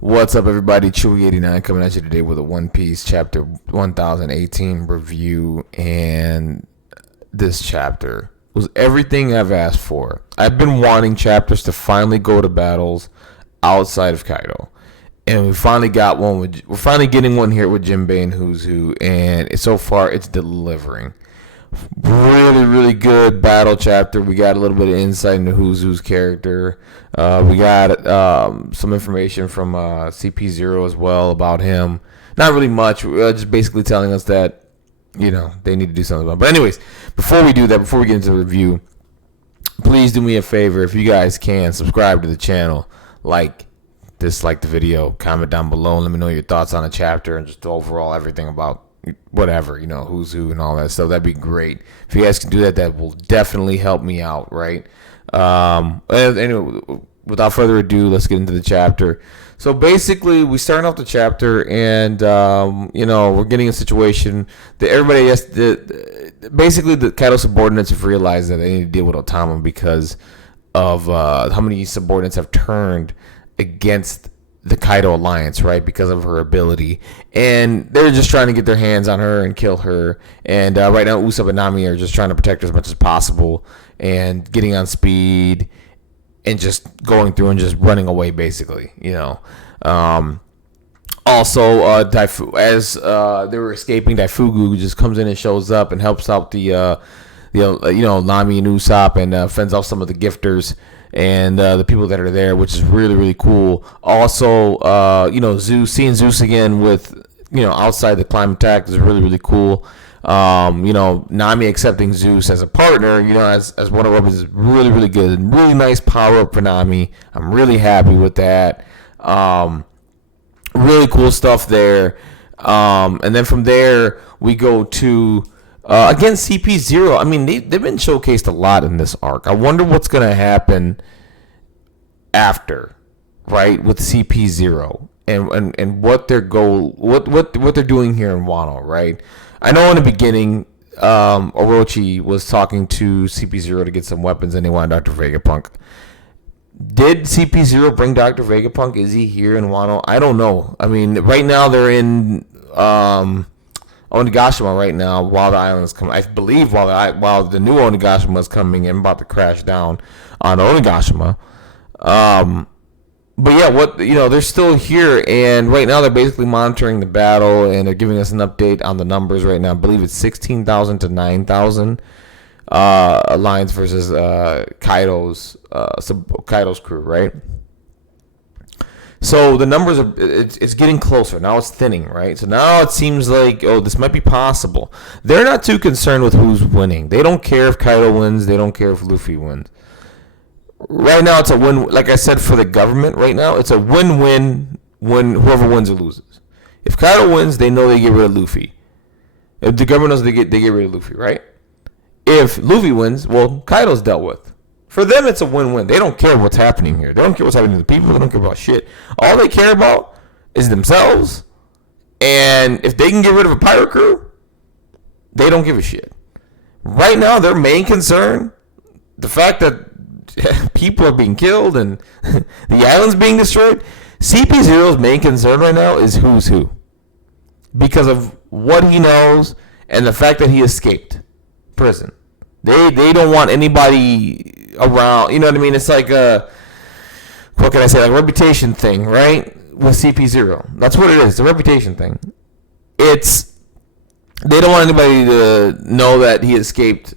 What's up, everybody? Chewy89 coming at you today with a One Piece chapter 1018 review. And this chapter was everything I've asked for. I've been wanting chapters to finally go to battles outside of Kaido. And we finally got one. We're finally getting one here with Jinbei and Who's Who. And so far, it's delivering. Really good battle chapter. We got a little bit of insight into Who's Who's character. We got some information from CP0 as well about him. Not really much. Just basically telling us that, they need to do something about it. But anyways, before we do that, before we get into the review, please do me a favor. If you guys can, subscribe to the channel. Dislike the video. Comment down below and let me know your thoughts on the chapter and just overall everything about whatever, Who's Who and all that stuff. That'd be great. If you guys can do that, that will definitely help me out, right? Anyway, without further ado, let's get into the chapter. So basically, we start off the chapter, and we're getting a situation that everybody has basically the Kaido subordinates have realized that they need to deal with Otama because of how many subordinates have turned against the Kaido alliance, right? Because of her ability, and they're just trying to get their hands on her and kill her. And right now, Usopp and Nami are just trying to protect her as much as possible and getting on speed and just going through and just running away, basically. Also, as they were escaping, Daifugu just comes in and shows up and helps out the Nami and Usopp and fends off some of the gifters and the people that are there, which is really cool. Also, Zeus, seeing Zeus again with, outside the climate attack is really cool. Nami accepting Zeus as a partner, as one of them is really good and really nice power up for Nami. I'm really happy with that. Really cool stuff there. And then from there we go to again, CP0. I mean, they've been showcased a lot in this arc. I wonder what's going to happen after, right, with CP0 and what their goal, what they're doing here in Wano, right? I know in the beginning, Orochi was talking to CP0 to get some weapons, and they wanted Dr. Vegapunk. Did CP0 bring Dr. Vegapunk? Is he here in Wano? I don't know. I mean, right now they're in Onigashima right now while the island is coming. I believe while the new Onigashima is coming in, about to crash down on Onigashima. But yeah, they're still here, and right now they're basically monitoring the battle, and they're giving us an update on the numbers right now. I believe it's 16,000 to 9,000 Alliance versus Kaido's crew, right? So the numbers are it's getting closer. Now it's thinning, right? So now it seems like, this might be possible. They're not too concerned with who's winning. They don't care if Kaido wins. They don't care if Luffy wins. Right now it's a win. Like I said, for the government right now, it's a win-win when whoever wins or loses. If Kaido wins, they know they get rid of Luffy. If the government knows they get rid of Luffy, right? If Luffy wins, well, Kaido's dealt with. For them, it's a win-win. They don't care what's happening here. They don't care what's happening to the people. They don't care about shit. All they care about is themselves. And if they can get rid of a pirate crew, they don't give a shit. Right now, their main concern, the fact that people are being killed and the island's being destroyed, CP0's main concern right now is Who's Who. Because of what he knows and the fact that he escaped prison. They don't want anybody around, you know what I mean? It's like a, what can I say, like a reputation thing, right? With CP0. That's what it is, it's a reputation thing. They don't want anybody to know that he escaped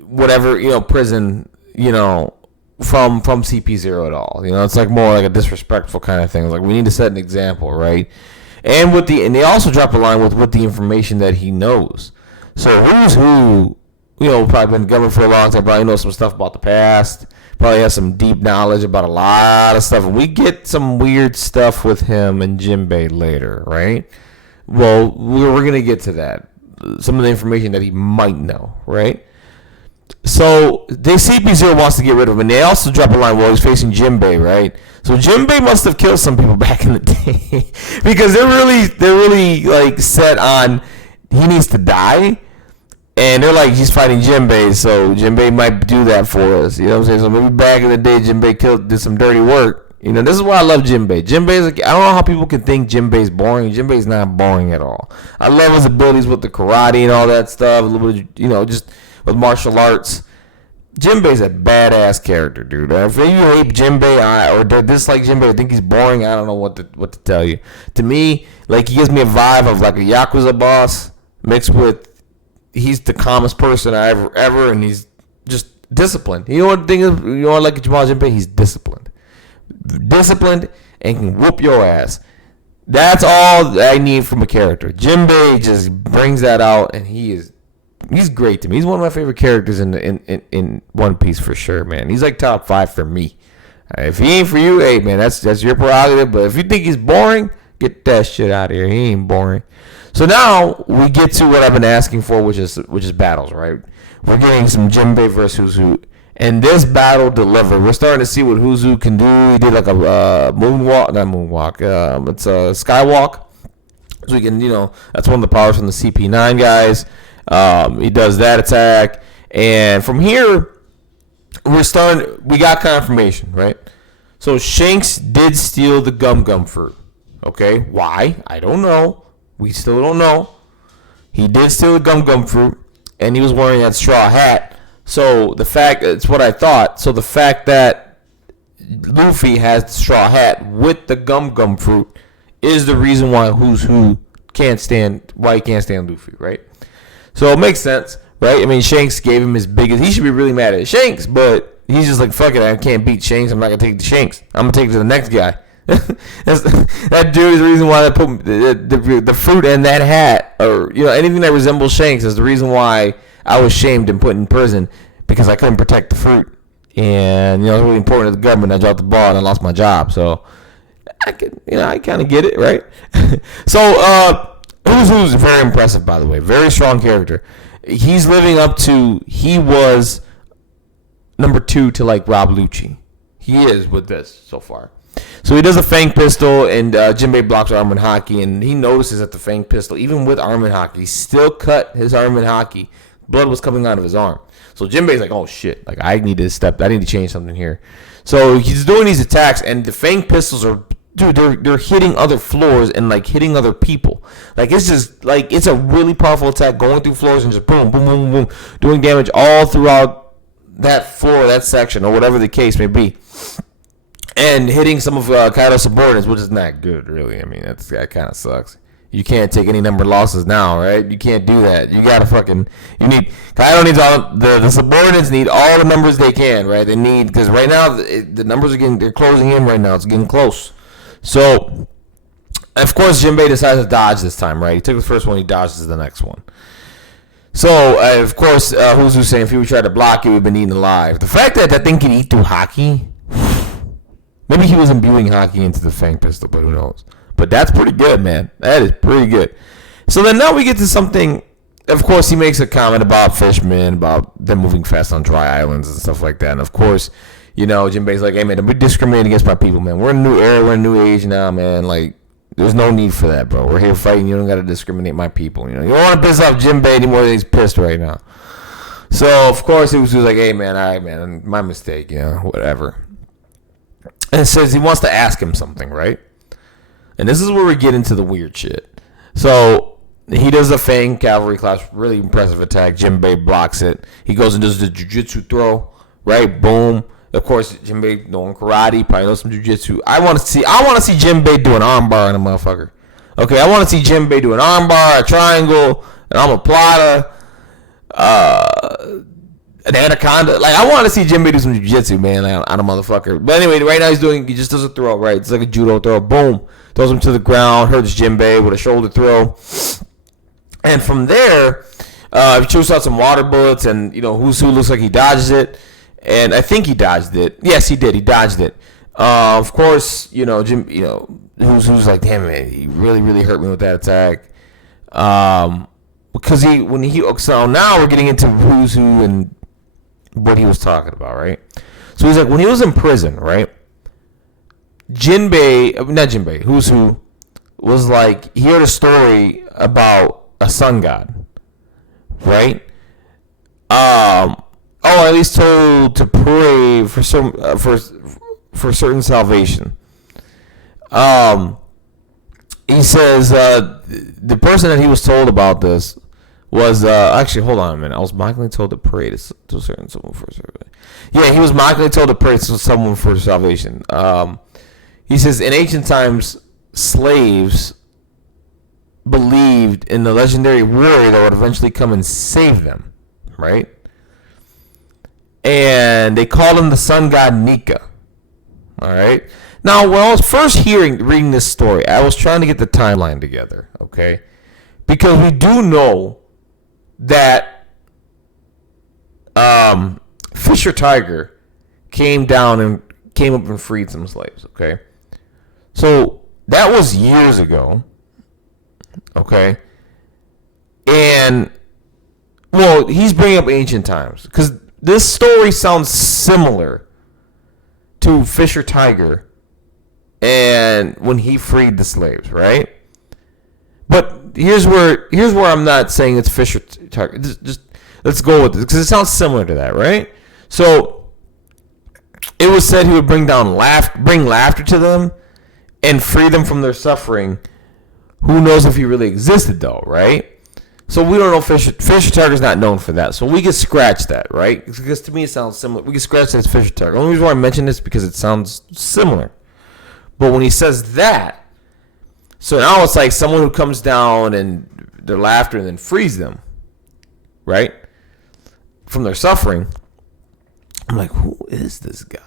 whatever, prison, from CP0 at all. It's like more like a disrespectful kind of thing. It's like, we need to set an example, right? And they also drop a line with the information that he knows. So Who's Who, probably been government for a long time, probably knows some stuff about the past, probably has some deep knowledge about a lot of stuff. And we get some weird stuff with him and Jinbei later, right? Well, we're going to get to that. Some of the information that he might know, right? So, CP0 wants to get rid of him, and they also drop a line while he's facing Jinbei, right? So Jinbei must have killed some people back in the day because they're really like set on he needs to die. And they're like, he's fighting Jinbei, so Jinbei might do that for us. You know what I'm saying? So maybe back in the day, Jinbei did some dirty work, You know, this is why I love Jinbei. Jinbei's like, I don't know how people can think Jinbei's boring. Jinbei's not boring at all. I love his abilities with the karate and all that stuff. A little bit, you know, just with martial arts. Jinbei's a badass character, dude. If you hate Jinbei or dislike Jinbei, I think he's boring. I don't know what to tell you. To me, like, he gives me a vibe of like a Yakuza boss mixed with he's the calmest person I ever, and he's just disciplined. You know what the thing is? You know what I like Jamal Jinbei? He's disciplined and can whoop your ass. That's all I need from a character. Jinbei just brings that out, and he's great to me. He's one of my favorite characters in One Piece for sure, man. He's like top 5 for me. If he ain't for you, hey man, that's your prerogative. But if you think he's boring, get that shit out of here. He ain't boring. So now we get to what I've been asking for, which is battles, right? We're getting some Jinbei versus Huzu. And this battle delivered. We're starting to see what Huzu can do. He did like a moonwalk. It's a skywalk. So we can, you know, that's one of the powers from the CP9 guys. He does that attack. And from here, we got confirmation, right? So Shanks did steal the gum fruit. Okay, why? I don't know. We still don't know. He did steal the gum fruit, and he was wearing that straw hat. So it's what I thought. So the fact that Luffy has the straw hat with the gum fruit is the reason why he can't stand Luffy, right? So it makes sense, right? I mean, Shanks gave him his biggest. He should be really mad at Shanks, but he's just like, fuck it, I can't beat Shanks. I'm not gonna take it to Shanks. I'm gonna take it to the next guy. That dude is the reason why they put the fruit and that hat, or you know, anything that resembles Shanks is the reason why I was shamed and put in prison because I couldn't protect the fruit, and you know, it's really important to the government. I dropped the ball and I lost my job, so I kind of get it, right? So Uzu's very impressive, by the way. Very strong character. He's living up to. He was number 2 to like Rob Lucci. He is with this so far. So he does a Fang pistol, and Jinbei blocks with Arm and Haki, and he notices that the Fang pistol, even with Arm and Haki, he still cut his Arm and Haki. Blood was coming out of his arm. So Jinbei's like, oh shit, like I need to change something here. So he's doing these attacks, and the Fang pistols are, dude, they're hitting other floors and like hitting other people. Like it's just like it's a really powerful attack going through floors and just boom, boom, boom, boom, doing damage all throughout that floor, that section, or whatever the case may be. And hitting some of Kaido's subordinates, which is not good, really. I mean, that kind of sucks. You can't take any number of losses now, right? You can't do that. You gotta Kaido needs all the subordinates need all the numbers they can, right? They need, because right now the numbers they're closing in right now. It's getting close. So, of course, Jinbei decides to dodge this time, right? He took the first one, he dodges the next one. So, of course, Huzu saying if he would try to block it, we've been eaten alive. The fact that that thing can eat through Haki, maybe he was imbuing Haki into the Fang pistol, but who knows? But that's pretty good, man. That is pretty good. So then now we get to something. Of course, he makes a comment about fishermen, about them moving fast on dry islands and stuff like that. And of course, you know, Jinbei's like, hey, man, don't be discriminating against my people, man. We're in a new era. We're in a new age now, man. Like, there's no need for that, bro. We're here fighting. You don't got to discriminate my people. You know, you don't want to piss off Jinbei anymore than he's pissed right now. So, of course, he was like, hey, man, all right, man, my mistake, you know, whatever. And it says he wants to ask him something, right? And this is where we get into the weird shit. So he does the Fang cavalry class, really impressive attack. Jinbei blocks it. He goes and does the jujitsu throw, right? Boom. Of course, Jinbei knowing karate, probably knows some jujitsu. I want to see Jinbei do an armbar on a motherfucker. Okay, I want to see Jinbei do an armbar, a triangle, an omoplata, an anaconda. Like, I want to see Jinbei do some jiu-jitsu, man, like, on a motherfucker. But anyway, right now he just does a throw, right? It's like a judo throw. Boom. Throws him to the ground. Hurts Jinbei with a shoulder throw. And from there, he shoots out some water bullets, and, you know, Huzu looks like he dodges it. And I think he dodged it. Yes, he did. He dodged it. Of course, you know, Huzu's like, damn, man, he really, really hurt me with that attack. Because so now we're getting into Huzu and what he was talking about, right? So he's like, when he was in prison, right? Huzu was like, he heard a story about a sun god, right? At least told to pray for some, for certain salvation. He says the person that he was told about this was actually, hold on a minute. I was mockingly told to pray to certain someone for salvation. Yeah, he was mockingly told to pray to someone for salvation. He says in ancient times, slaves believed in the legendary warrior that would eventually come and save them, right? And they called him the sun god Nika. All right. Now, when I was first reading this story, I was trying to get the timeline together, okay? Because we do know that Fisher Tiger came up and freed some slaves, okay? So that was years ago, okay? And, well, he's bringing up ancient times because this story sounds similar to Fisher Tiger and when he freed the slaves, right? But here's where I'm not saying it's Fisher Tiger. Just let's go with this because it sounds similar to that, right? So it was said he would bring laughter to them and free them from their suffering. Who knows if he really existed though, right? So we don't know. Fisher Tiger's not known for that, so we can scratch that, right? Because to me it sounds similar. We can scratch that as Fisher Tiger. The only reason why I mention this is because it sounds similar. But when he says that, so now it's like someone who comes down and their laughter and then frees them, right, from their suffering. I'm like, who is this guy?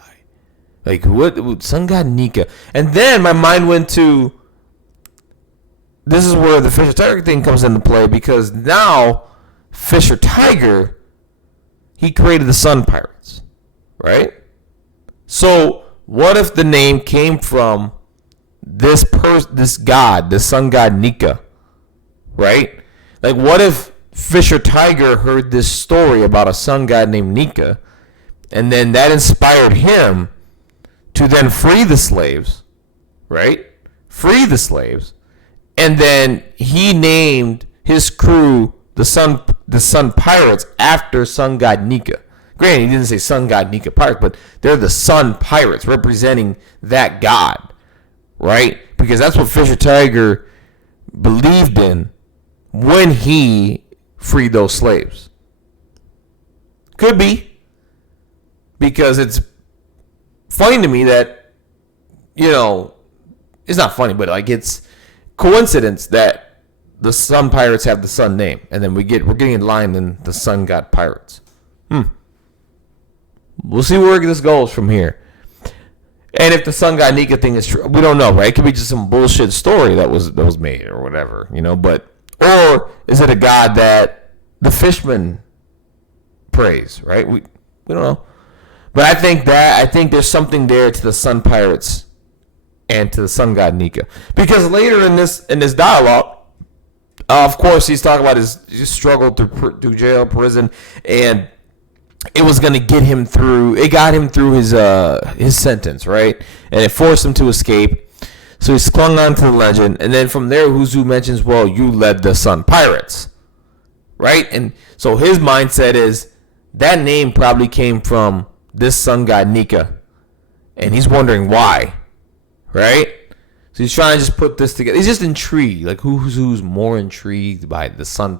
Like, what? Sun god Nika. And then my mind went to, this is where the Fisher Tiger thing comes into play, because now Fisher Tiger, he created the Sun Pirates, right? So what if the name came from this god, the sun god Nika, right? Like, what if Fisher Tiger heard this story about a sun god named Nika, and then that inspired him to then free the slaves, right? Free the slaves. And then he named his crew the Sun Pirates after Sun God Nika. Granted, he didn't say Sun God Nika Pirates, but they're the Sun Pirates, representing that god, right? Because that's what Fisher Tiger believed in when he freed those slaves. Could be. Because it's funny to me that, it's not funny, but like it's coincidence that the Sun Pirates have the Sun name, and then we're getting in line in the Sun God Pirates. We'll see where this goes from here. And if the Sun God Nika thing is true, we don't know, right? It could be just some bullshit story that was made or whatever, or is it a god that the fishermen praise, right? We don't know. But I think there's something there to the Sun Pirates and to the Sun God Nika, because later in this dialogue, of course, he's talking about his struggle through jail, prison, and it was going to get him through. It got him through his sentence, right? And it forced him to escape. So he's clung on to the legend, and then from there, Huzu mentions, "Well, you led the Sun Pirates, right?" And so his mindset is that name probably came from this sun god Nika, and he's wondering why, right? So he's trying to just put this together. He's just intrigued, like who's more intrigued by the sun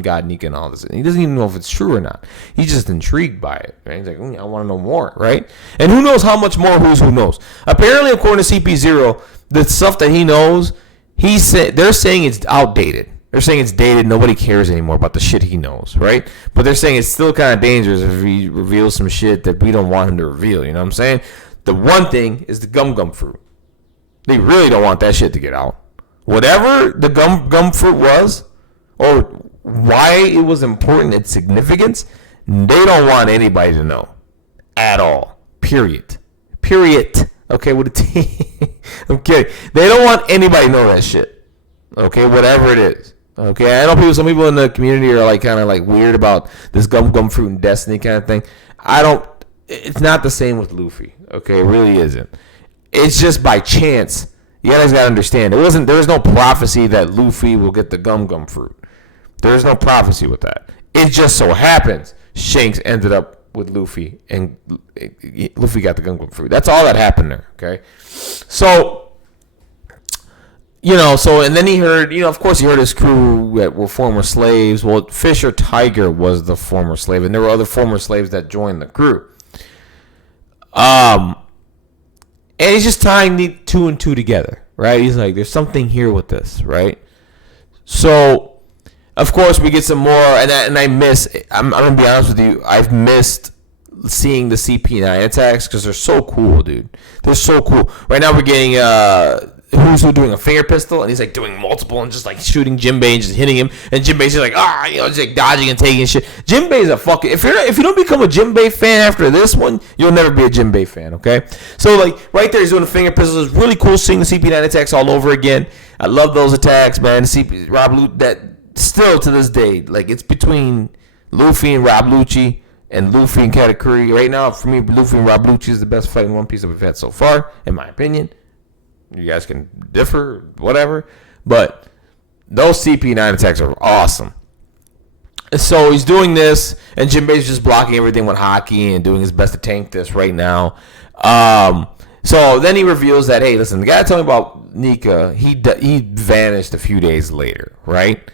god Nika and all this. And he doesn't even know if it's true or not. He's just intrigued by it, right? He's like, I want to know more, right? And who knows how much more who knows. Apparently, according to CP0, the stuff that he knows, they're saying it's outdated. They're saying it's dated. Nobody cares anymore about the shit he knows, right? But they're saying it's still kind of dangerous if he reveals some shit that we don't want him to reveal. You know what I'm saying? The one thing is the gum fruit. They really don't want that shit to get out. Whatever the gum fruit was, or why it was important, its significance, they don't want anybody to know at all. Period. Okay, with a T. I'm kidding. They don't want anybody to know that shit. Okay, whatever it is. Okay, I know some people in the community are like kind of like weird about this gum fruit and destiny kind of thing. It's not the same with Luffy. Okay, it really isn't. It's just by chance. You guys gotta understand. There was no prophecy that Luffy will get the gum fruit. There's no prophecy with that. It just so happens Shanks ended up with Luffy, and Luffy got the gun free. That's all that happened there. Okay, so. And then he heard, of course he heard his crew that were former slaves. Well, Fisher Tiger was the former slave, and there were other former slaves that joined the crew. And he's just tying the 2 and 2 together, right? He's like, there's something here with this, right? So, of course, we get some more, and I'm going to be honest with you, I've missed seeing the CP9 attacks because they're so cool, dude. They're so cool. Right now we're getting, Who's doing a finger pistol, and he's like doing multiple and just like shooting Jinbei and just hitting him, and Jinbei's just like just like dodging and taking shit. Jinbei's a fucking if you don't become a Jinbei fan after this one, you'll never be a Jinbei fan, okay? So like right there, he's doing a finger pistol. It's really cool seeing the CP9 attacks all over again. I love those attacks, man. Rob Lucci, that still to this day, like it's between Luffy and Rob Lucci and Luffy and Katakuri. Right now, for me, Luffy and Rob Lucci is the best fight in One Piece that we've had so far, in my opinion. You guys can differ, whatever. But those CP9 attacks are awesome. And so he's doing this, and Jinbei's just blocking everything with Haki and doing his best to tank this right now. So then he reveals that, hey, listen, the guy told me about Nika, he vanished a few days later, right?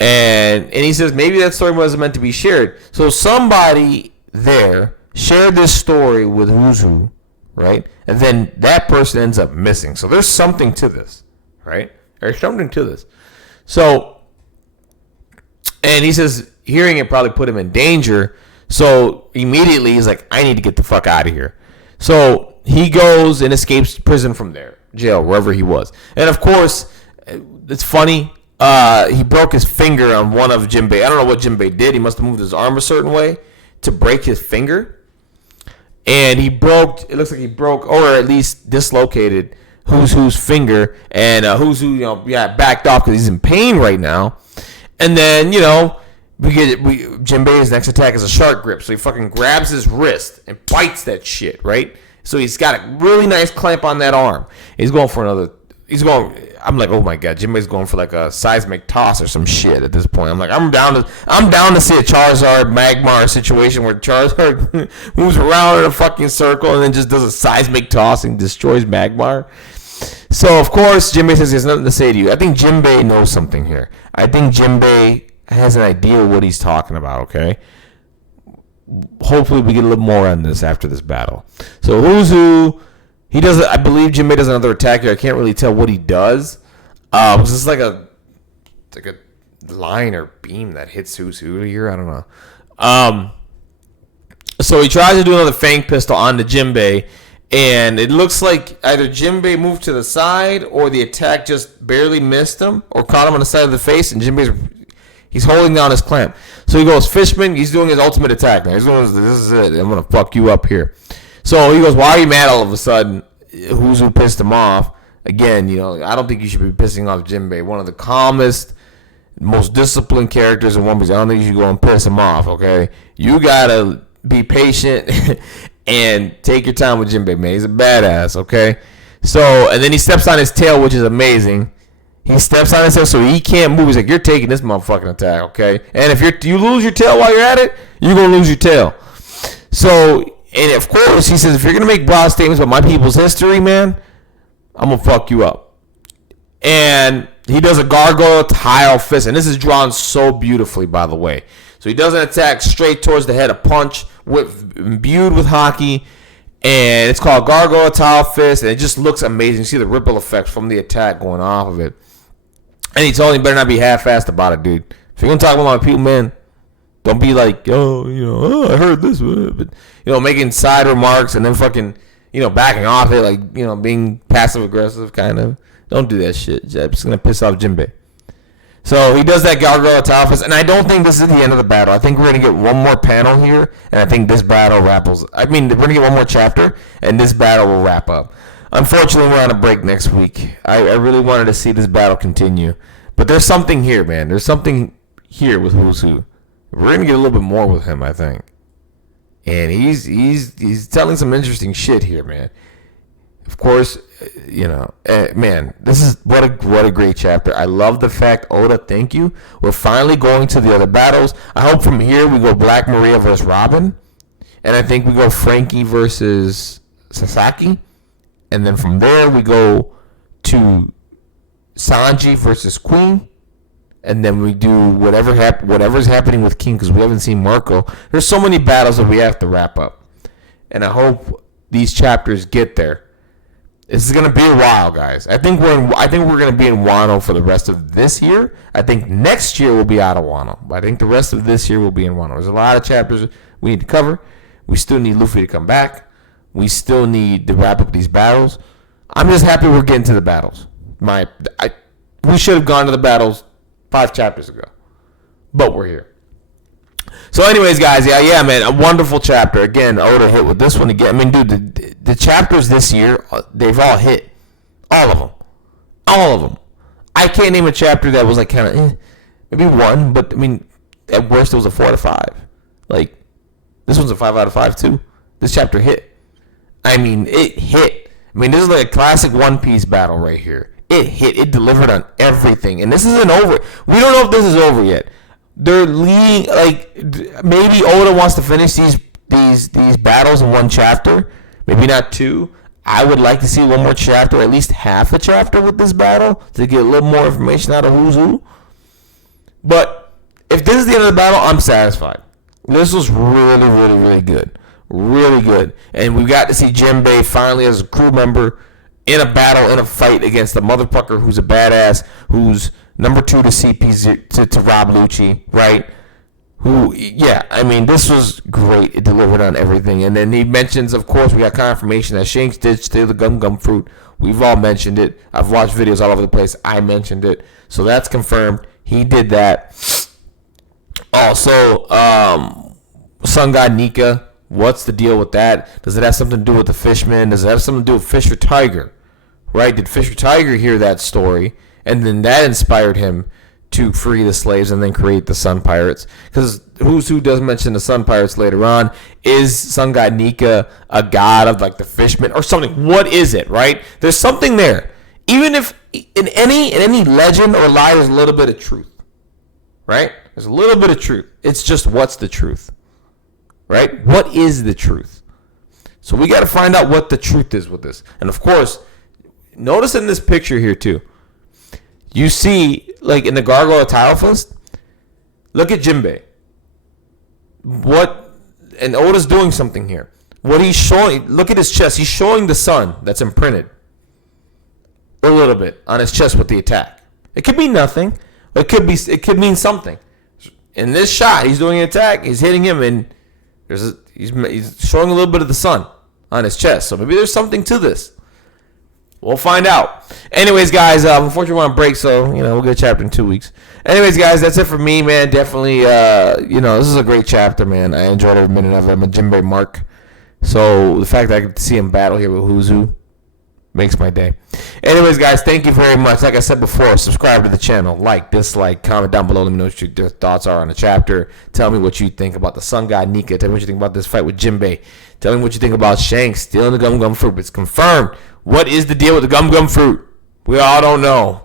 And he says maybe that story wasn't meant to be shared. So somebody there shared this story with Who's Who, right? And then that person ends up missing. So there's something to this, right? There's something to this. So, and he says hearing it probably put him in danger. So immediately he's like, I need to get the fuck out of here. So he goes and escapes prison from there, jail, wherever he was. And of course, it's funny. He broke his finger on one of Jinbei. I don't know what Jinbei did. He must have moved his arm a certain way to break his finger. And it looks like he broke, or at least dislocated, Who's Who's finger. And Who's Who, backed off because he's in pain right now. And then, Jinbei's next attack is a shark grip. So he fucking grabs his wrist and bites that shit, right? So he's got a really nice clamp on that arm. I'm like, oh my god, Jinbei's going for like a seismic toss or some shit at this point. I'm like, I'm down to see a Charizard Magmar situation where Charizard moves around in a fucking circle and then just does a seismic toss and destroys Magmar. So of course Jinbei says he has nothing to say to you. I think Jinbei knows something here. I think Jinbei has an idea what he's talking about, okay? Hopefully we get a little more on this after this battle. So Who's Who? He does. I believe Jinbei does another attack here. I can't really tell what he does. It's just like a line or beam that hits Who's Who here. I don't know. So he tries to do another Fang Pistol on the Jinbei, and it looks like either Jinbei moved to the side or the attack just barely missed him or caught him on the side of the face, and he's holding down his clamp. So he goes Fishman. He's doing his ultimate attack now. He's going, this is it. I'm gonna fuck you up here. So he goes, why are you mad all of a sudden? Who's Who pissed him off? Again, I don't think you should be pissing off Jinbei. One of the calmest, most disciplined characters in One Piece. I don't think you should go and piss him off, okay? You gotta be patient and take your time with Jinbei, man. He's a badass, okay? So, and then he steps on his tail, which is amazing. He steps on his tail so he can't move. He's like, you're taking this motherfucking attack, okay? And if you lose your tail while you're at it, you're gonna lose your tail. So, and of course, he says, if you're going to make broad statements about my people's history, man, I'm going to fuck you up. And he does a gargoyle tile fist. And this is drawn so beautifully, by the way. So he does an attack straight towards the head, a punch imbued with Haki. And it's called gargoyle tile fist. And it just looks amazing. You see the ripple effect from the attack going off of it. And he told him, you better not be half-assed about it, dude. If you're going to talk about my people, man, don't be like, I heard this, but making side remarks and then fucking, backing off it, like, being passive aggressive, kind of. Don't do that shit. It's just gonna piss off Jinbei. So he does that gargoyle tile fist, and I don't think this is the end of the battle. I think we're gonna get one more panel here, and I think this battle we're gonna get one more chapter, and this battle will wrap up. Unfortunately, we're on a break next week. I really wanted to see this battle continue, but there's something here, man. There's something here with Who's Who. We're gonna get a little bit more with him, I think, and he's telling some interesting shit here, man. Of course, man, this is what a great chapter. I love the fact, Oda, thank you. We're finally going to the other battles. I hope from here we go Black Maria versus Robin, And I think we go Frankie versus Sasaki. And then from there, we go to Sanji versus Queen. And then we do whatever's happening with King, because we haven't seen Marco. There's so many battles that we have to wrap up. And I hope these chapters get there. This is gonna be a while, guys. I think we're gonna be in Wano for the rest of this year. I think next year we'll be out of Wano, but I think the rest of this year we'll be in Wano. There's a lot of chapters we need to cover. We still need Luffy to come back. We still need to wrap up these battles. I'm just happy we're getting to the battles. We should have gone to the battles 5 chapters ago, but we're here. So anyways, guys, yeah, man, a wonderful chapter. Again, Oda hit with this one again. I mean, dude, the chapters this year, they've all hit. All of them. I can't name a chapter that was like kind of, maybe one, but I mean, at worst it was a 4 out of 5. Like, this one's a 5 out of 5 too. This chapter hit. I mean, it hit. I mean, this is like a classic One Piece battle right here. It hit. It delivered on everything. And this isn't over. We don't know if this is over yet. They're leading, like, maybe Oda wants to finish these battles in 1 chapter, maybe not 2. I would like to see 1 more chapter, at least half a chapter with this battle, to get a little more information out of who's who. But if this is the end of the battle, I'm satisfied. This was really, really, really good. Really good. And we got to see Jinbei finally as a crew member in a battle, in a fight against the motherfucker who's a badass, who's number 2 to CP to Rob Lucci, right? I mean, this was great. It delivered on everything. And then he mentions, of course, we got confirmation that Shanks did steal the gum fruit. We've all mentioned it. I've watched videos all over the place. I mentioned it. So that's confirmed. He did that. Also, Sun God Nika, what's the deal with that? Does it have something to do with the Fishman? Does it have something to do with Fisher Tiger? Right? Did Fisher Tiger hear that story? And then that inspired him to free the slaves and then create the Sun Pirates. Because who does mention the Sun Pirates later on? Is Sun God Nika a god of like the fishmen or something? What is it, right? There's something there. Even if in any legend or lie, there's a little bit of truth, right? There's a little bit of truth. It's just what's the truth, right? What is the truth? So we got to find out what the truth is with this. And of course, notice in this picture here too, you see, like in the Gargoyle Tile Fist, look at Jinbei. And Oda's doing something here. What he's showing, look at his chest. He's showing the sun that's imprinted a little bit on his chest with the attack. It could be nothing. It could mean something. In this shot, he's doing an attack. He's hitting him, and he's showing a little bit of the sun on his chest. So maybe there's something to this. We'll find out. Anyways, guys, unfortunately we're on break, so, we'll get a chapter in 2 weeks. Anyways, guys, that's it for me, man. Definitely, this is a great chapter, man. I enjoyed every minute of it. I'm a Jinbei mark. So the fact that I get to see him battle here with Who's Who makes my day. Anyways, guys, thank you very much. Like I said before, subscribe to the channel. Like, dislike, comment down below. Let me know what your thoughts are on the chapter. Tell me what you think about the Sun God Nika. Tell me what you think about this fight with Jinbei. Tell me what you think about Shanks stealing the gum fruit. It's confirmed. What is the deal with the gum fruit? We all don't know.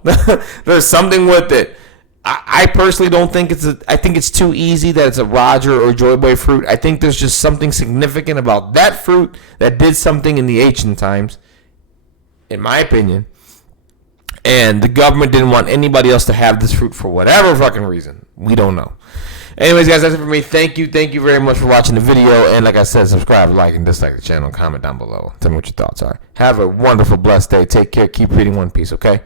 There's something with it. I personally don't think I think it's too easy that it's a Roger or Joy Boy fruit. I think there's just something significant about that fruit that did something in the ancient times, in my opinion. And the government didn't want anybody else to have this fruit for whatever fucking reason. We don't know. Anyways, guys, that's it for me. Thank you very much for watching the video. And like I said, subscribe, like, and dislike the channel. Comment down below. Tell me what your thoughts are. Have a wonderful, blessed day. Take care. Keep reading One Piece, okay?